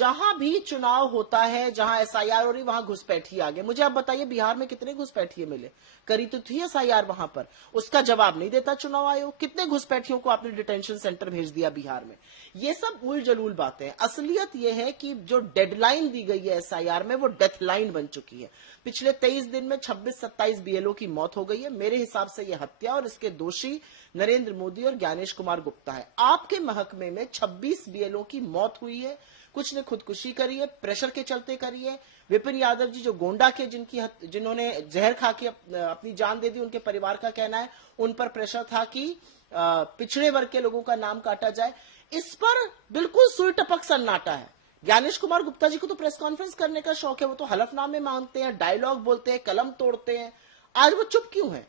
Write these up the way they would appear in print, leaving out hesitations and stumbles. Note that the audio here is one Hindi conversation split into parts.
जहां भी चुनाव होता है, जहां एसआईआर हो रही, वहां घुसपैठी आ गए। मुझे आप बताइए बिहार में कितने घुसपैठिए मिले? करी तो थी एसआईआर वहां पर, उसका जवाब नहीं देता चुनाव आयोग। कितने घुसपैठियों को आपने डिटेंशन सेंटर भेज दिया बिहार में? ये सब उल जलूल बातें हैं। असलियत ये है कि जो डेडलाइन दी गई है एसआईआर में, वो डेथ लाइन बन चुकी है। पिछले 23 दिन में 26-27 बीएलओ की मौत हो गई है। मेरे हिसाब से यह हत्या, और इसके दोषी नरेंद्र मोदी और ज्ञानेश कुमार गुप्ता है। आपके महकमे में 26 बीएलओ की मौत हुई है। कुछ ने खुदकुशी करी है, प्रेशर के चलते करी है। विपिन यादव जी जो गोंडा के जिन्होंने जहर खा के अपनी जान दे दी, उनके परिवार का कहना है उन पर प्रेशर था कि पिछड़े वर्ग के लोगों का नाम काटा जाए। इस पर बिल्कुल सुई टपक सन्नाटा है। ज्ञानेश कुमार गुप्ता जी को तो प्रेस कॉन्फ्रेंस करने का शौक है, वो तो हलफनामे मांगते हैं, डायलॉग बोलते हैं, कलम तोड़ते हैं। आज वो चुप क्यों है?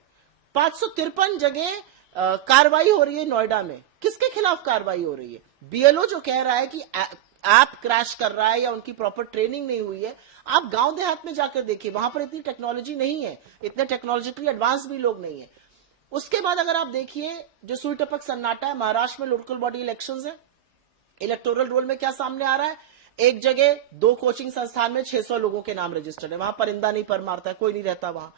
553 जगह कार्रवाई हो रही है नोएडा में। किसके खिलाफ कार्रवाई हो रही है? बीएलओ जो कह रहा है कि ऐप क्रैश कर रहा है या उनकी प्रॉपर ट्रेनिंग नहीं हुई है। आप गांव देहात में जाकर देखिए, वहां पर इतनी टेक्नोलॉजी नहीं है, इतने टेक्नोलॉजिकली एडवांस भी लोग नहीं है। उसके बाद अगर आप देखिए जो सुई टपक सन्नाटा है, महाराष्ट्र में लोकल बॉडी इलेक्शंस है। इलेक्टोरल रोल में क्या सामने आ रहा है? एक जगह 2 कोचिंग संस्थान में 600 लोगों के नाम रजिस्टर्ड है, वहां परिंदा नहीं पर मारता है, कोई नहीं रहता वहां।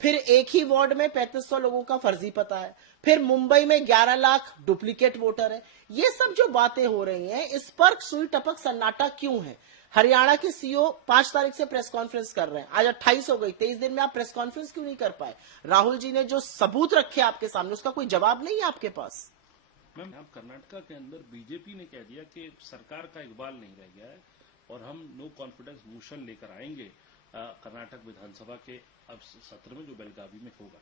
फिर एक ही वार्ड में 3500 लोगों का फर्जी पता है। फिर मुंबई में 11 लाख डुप्लीकेट वोटर है। ये सब जो बातें हो रही हैं, इस पर सुई टपक सन्नाटा क्यों है? हरियाणा के सीओ 5 तारीख से प्रेस कॉन्फ्रेंस कर रहे हैं, आज 28 हो गई। 23 दिन में आप प्रेस कॉन्फ्रेंस क्यों नहीं कर पाए? राहुल जी ने जो सबूत रखे आपके सामने, उसका कोई जवाब नहीं है आपके पास। मैम, कर्नाटका के अंदर बीजेपी ने कह दिया कि सरकार का इकबाल नहीं रह गया है और हम नो कॉन्फिडेंस मोशन लेकर आएंगे कर्नाटक विधानसभा के अब सत्र में जो बेलगावी में होगा।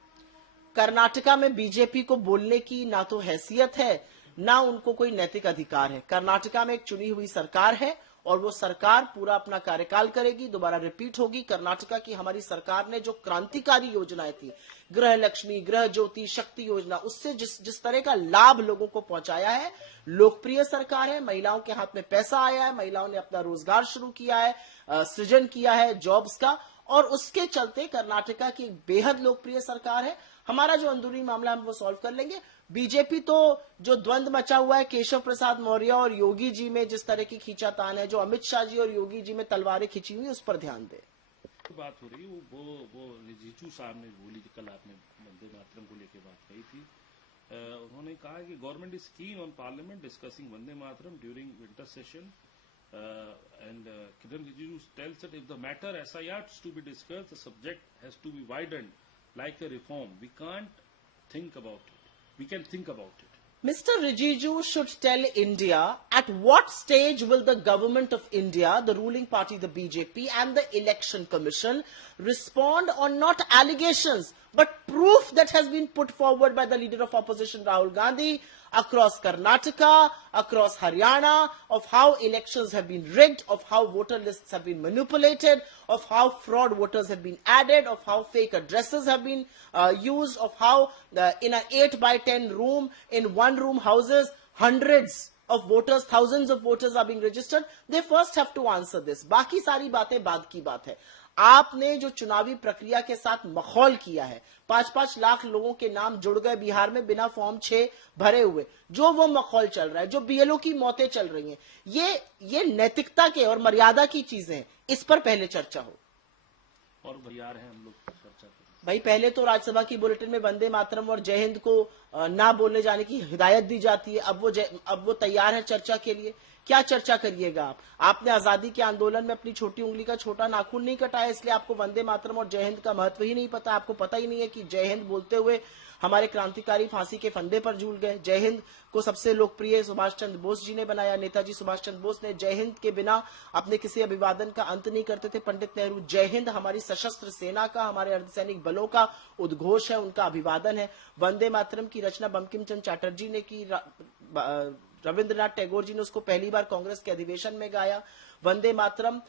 कर्नाटका में बीजेपी को बोलने की ना तो हैसियत है, ना उनको कोई नैतिक अधिकार है। कर्नाटका में एक चुनी हुई सरकार है और वो सरकार पूरा अपना कार्यकाल करेगी, दोबारा रिपीट होगी। कर्नाटका की हमारी सरकार ने जो क्रांतिकारी योजनाएं थी, गृह लक्ष्मी, गृह ज्योति, शक्ति योजना, उससे जिस तरह का लाभ लोगों को पहुंचाया है, लोकप्रिय सरकार है। महिलाओं के हाथ में पैसा आया है, महिलाओं ने अपना रोजगार शुरू किया है, सृजन किया है जॉब्स का, और उसके चलते कर्नाटका की बेहद लोकप्रिय सरकार है। हमारा जो अंदरूनी मामला हम वो सॉल्व कर लेंगे। बीजेपी तो जो द्वंद मचा हुआ है केशव प्रसाद मौर्य और योगी जी में, जिस तरह की खींचातान है, जो अमित शाह जी और योगी जी में तलवारें खींची हुई, उस पर ध्यान दे। बात हो रही है वो रिजिजू साहब ने बोली, कल आपने वंदे मातरम को लेकर बात कही थी। उन्होंने कहा कि government is keen on parliament discussing Vande Mataram during winter session and Kiren Rijiju tells that if the matter SIR is to be discussed, the subject has to be widened like a reform. We can't think about it. We can think about it. Mr. Rijiju should tell India at what stage will the government of India, the ruling party, the BJP, and the Election Commission respond on not allegations but proof that has been put forward by the leader of opposition Rahul Gandhi across Karnataka, across Haryana, of how elections have been rigged, of how voter lists have been manipulated, of how fraud voters have been added, of how fake addresses have been used, of how in an 8x10 room, in one room houses, hundreds of voters, thousands of voters are being registered. They first have to answer this. बाकी सारी बातें बाद की बात है। आपने जो चुनावी प्रक्रिया के साथ मखौल किया है, 5-5 लाख लोगों के नाम जुड़ गए बिहार में बिना फॉर्म 6 भरे हुए, जो वो मखौल चल रहा है, जो बीएलओ की मौतें चल रही हैं, ये नैतिकता के और मर्यादा की चीजें हैं। इस पर पहले चर्चा हो। और तैयार हैं हम लोग चर्चा करें। भाई, पहले तो राज्यसभा की बुलेटिन में वंदे मातरम और जय हिंद को ना बोलने जाने की हिदायत दी जाती है। अब वो तैयार है चर्चा के लिए। क्या चर्चा करिएगा आप? आपने आजादी के आंदोलन में अपनी छोटी उंगली का छोटा नाखून नहीं कटाया, इसलिए आपको वंदे मातरम और जय हिंद का महत्व ही नहीं पता। आपको पता ही नहीं है कि जय हिंद बोलते हुए हमारे क्रांतिकारी फांसी के फंदे पर झूल गए। जय हिंद को सबसे लोकप्रिय सुभाष चंद्र बोस जी ने बनाया। नेताजी सुभाष चंद्र बोस ने जय हिंद के बिना अपने किसी अभिवादन का अंत नहीं करते थे। पंडित नेहरू, जय हिंद हमारी सशस्त्र सेना का, हमारे अर्धसैनिक बलों का उद्घोष है, उनका अभिवादन है। वंदे मातरम की रचना बंकिम चंद्र चटर्जी ने की, रविंद्रनाथ टैगोर जी ने उसको पहली बार कांग्रेस के अधिवेशन में गाया। वंदे मातरम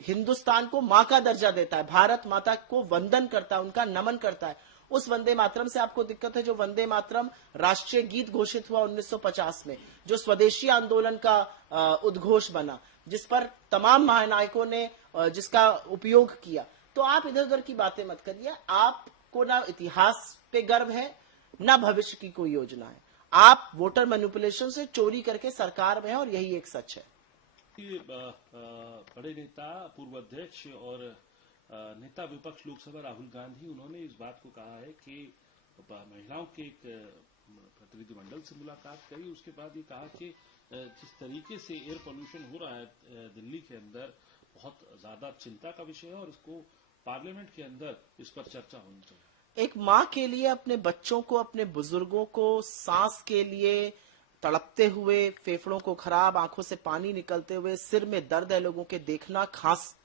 हिंदुस्तान को मां का दर्जा देता है, भारत माता को वंदन करता है, उनका नमन करता है। उस वंदे मातरम से आपको दिक्कत है जो वंदे मातरम राष्ट्रीय गीत घोषित हुआ 1950 में, जो स्वदेशी आंदोलन का उद्घोष बना, जिस पर तमाम महानायकों ने जिसका उपयोग किया। तो आप इधर उधर की बातें मत करिए। आपको ना इतिहास पे गर्व है, ना भविष्य की कोई योजना है। आप वोटर मैनिपुलेशन से चोरी करके सरकार में हैं और यही एक सच है। ये बड़े नेता, पूर्व अध्यक्ष और नेता विपक्ष लोकसभा राहुल गांधी, उन्होंने इस बात को कहा है कि महिलाओं के एक प्रतिनिधिमंडल से मुलाकात करी। उसके बाद ये कहा कि जिस तरीके से एयर पोल्यूशन हो रहा है दिल्ली के अंदर, बहुत ज्यादा चिंता का विषय है और इसको पार्लियामेंट के अंदर इस पर चर्चा होनी चाहिए। एक माँ के लिए अपने बच्चों को, अपने बुजुर्गों को सांस के लिए तड़पते हुए, फेफड़ों को खराब, आंखों से पानी निकलते हुए, सिर में दर्द है लोगों के देखना,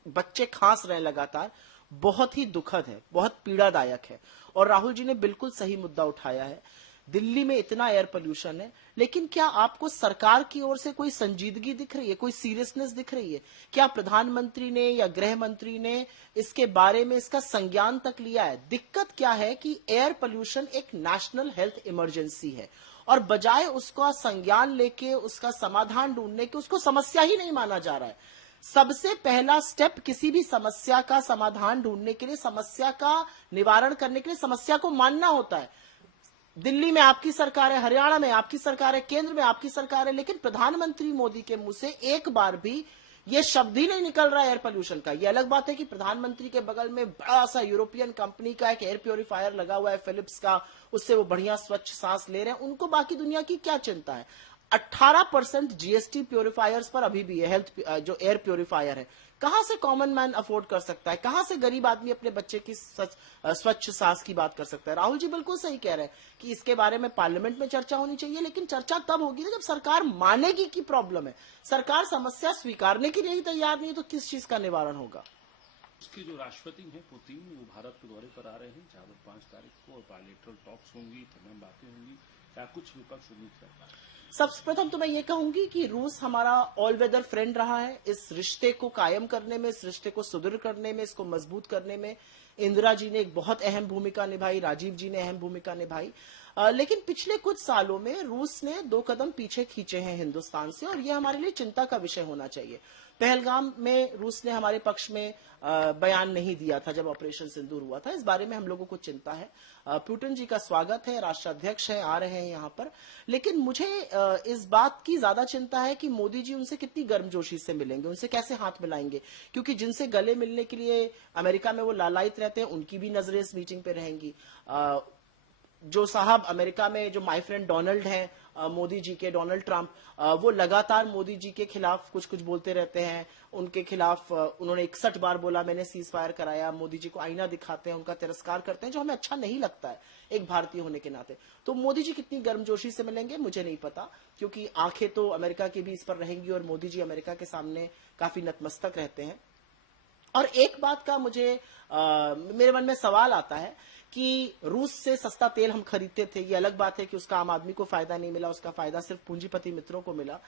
बच्चे खांस रहे लगातार, बहुत ही दुखद है, बहुत पीड़ादायक है। और राहुल जी ने बिल्कुल सही मुद्दा उठाया है। दिल्ली में इतना एयर पोल्यूशन है, लेकिन क्या आपको सरकार की ओर से कोई संजीदगी दिख रही है, कोई सीरियसनेस दिख रही है? क्या प्रधानमंत्री ने या गृह मंत्री ने इसके बारे में इसका संज्ञान तक लिया है? दिक्कत क्या है कि एयर पोल्यूशन एक नेशनल हेल्थ इमरजेंसी है और बजाय उसका संज्ञान लेके उसका समाधान ढूंढने के, उसको समस्या ही नहीं माना जा रहा है। सबसे पहला स्टेप किसी भी समस्या का समाधान ढूंढने के लिए, समस्या का निवारण करने के लिए समस्या को मानना होता है। दिल्ली में आपकी सरकार है, हरियाणा में आपकी सरकार है, केंद्र में आपकी सरकार है, लेकिन प्रधानमंत्री मोदी के मुंह से एक बार भी ये शब्द ही नहीं निकल रहा है एयर पोल्यूशन का। ये अलग बात है कि प्रधानमंत्री के बगल में बड़ा सा यूरोपियन कंपनी का एक एयर प्योरीफायर लगा हुआ है, फिलिप्स का, उससे वो बढ़िया स्वच्छ सांस ले रहे हैं। उनको बाकी दुनिया की क्या चिंता है? 18% जीएसटी प्योरीफायर्स पर अभी भी है, हेल्थ जो एयर प्योरीफायर है। कहां से कॉमन मैन अफोर्ड कर सकता है? कहां से गरीब आदमी अपने बच्चे की स्वच्छ सांस की बात कर सकता है? राहुल जी बिल्कुल सही कह रहे हैं कि इसके बारे में पार्लियामेंट में चर्चा होनी चाहिए, लेकिन चर्चा तब होगी ना जब सरकार मानेगी कि प्रॉब्लम है। सरकार समस्या स्वीकारने के लिए ही तैयार नहीं है तो किस चीज का निवारण होगा? उसकी जो राष्ट्रपति हैं पुतिन, वो भारत के दौरे पर आ रहे हैं, जहां 5 तारीख को, और बायलैटरल टॉक्स होंगी, तमाम बातें होंगी। क्या कुछ विपक्ष उम्मीद करता है? सबसे प्रथम तो मैं ये कहूंगी कि रूस हमारा ऑल वेदर फ्रेंड रहा है। इस रिश्ते को कायम करने में, इस रिश्ते को सुदृढ़ करने में, इसको मजबूत करने में इंदिरा जी ने एक बहुत अहम भूमिका निभाई, राजीव जी ने अहम भूमिका निभाई। लेकिन पिछले कुछ सालों में रूस ने 2 कदम पीछे खींचे हैं हिंदुस्तान से, और यह हमारे लिए चिंता का विषय होना चाहिए। पहलगाम में रूस ने हमारे पक्ष में बयान नहीं दिया था जब ऑपरेशन सिंदूर हुआ था। इस बारे में हम लोगों को चिंता है। पुतिन जी का स्वागत है, राष्ट्राध्यक्ष हैं, आ रहे हैं यहाँ पर, लेकिन मुझे इस बात की ज्यादा चिंता है कि मोदी जी उनसे कितनी गर्मजोशी से मिलेंगे, उनसे कैसे हाथ मिलाएंगे, क्योंकि जिनसे गले मिलने के लिए अमेरिका में वो लालायित रहते हैं, उनकी भी नजरें इस मीटिंग पे रहेंगी। जो साहब अमेरिका में, जो माय फ्रेंड डोनाल्ड हैं, मोदी जी के, डोनाल्ड ट्रंप, वो लगातार मोदी जी के खिलाफ कुछ कुछ बोलते रहते हैं। उनके खिलाफ उन्होंने 61 बार बोला मैंने सीज फायर कराया, मोदी जी को आईना दिखाते हैं, उनका तिरस्कार करते हैं, जो हमें अच्छा नहीं लगता है एक भारतीय होने के नाते। तो मोदी जी कितनी गर्मजोशी से मिलेंगे मुझे नहीं पता, क्योंकि आंखें तो अमेरिका की भी इस पर रहेंगी और मोदी जी अमेरिका के सामने काफी नतमस्तक रहते हैं। और एक बात का मुझे मेरे मन में सवाल आता है कि रूस से सस्ता तेल हम खरीदते थे, ये अलग बात है कि उसका आम आदमी को फायदा नहीं मिला, उसका फायदा सिर्फ पूंजीपति मित्रों को मिला।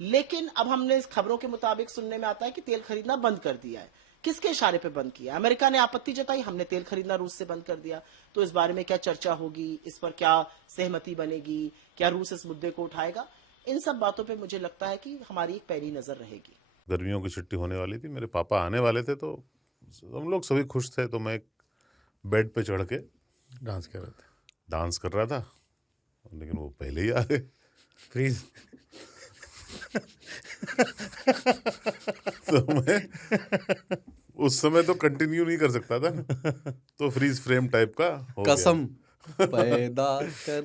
लेकिन अब हमने इस खबरों के मुताबिक सुनने में आता है कि तेल खरीदना बंद कर दिया है। किसके इशारे पे बंद किया? अमेरिका ने आपत्ति जताई, हमने तेल खरीदना रूस से बंद कर दिया। तो इस बारे में क्या चर्चा होगी, इस पर क्या सहमति बनेगी, क्या रूस इस मुद्दे को उठाएगा? इन सब बातों पर मुझे लगता है कि हमारी एक पैनी नजर रहेगी। गर्मियों की छुट्टी होने वाली थी, मेरे पापा आने वाले थे, तो हम लोग सभी खुश थे। तो मैं एक बेड पे चढ़ के डांस कर रहा था, लेकिन वो पहले ही आ गए। फ्रीज। तो मैं उस समय तो कंटिन्यू नहीं कर सकता था, तो फ्रीज फ्रेम टाइप का हो गया। कसम पैदा कर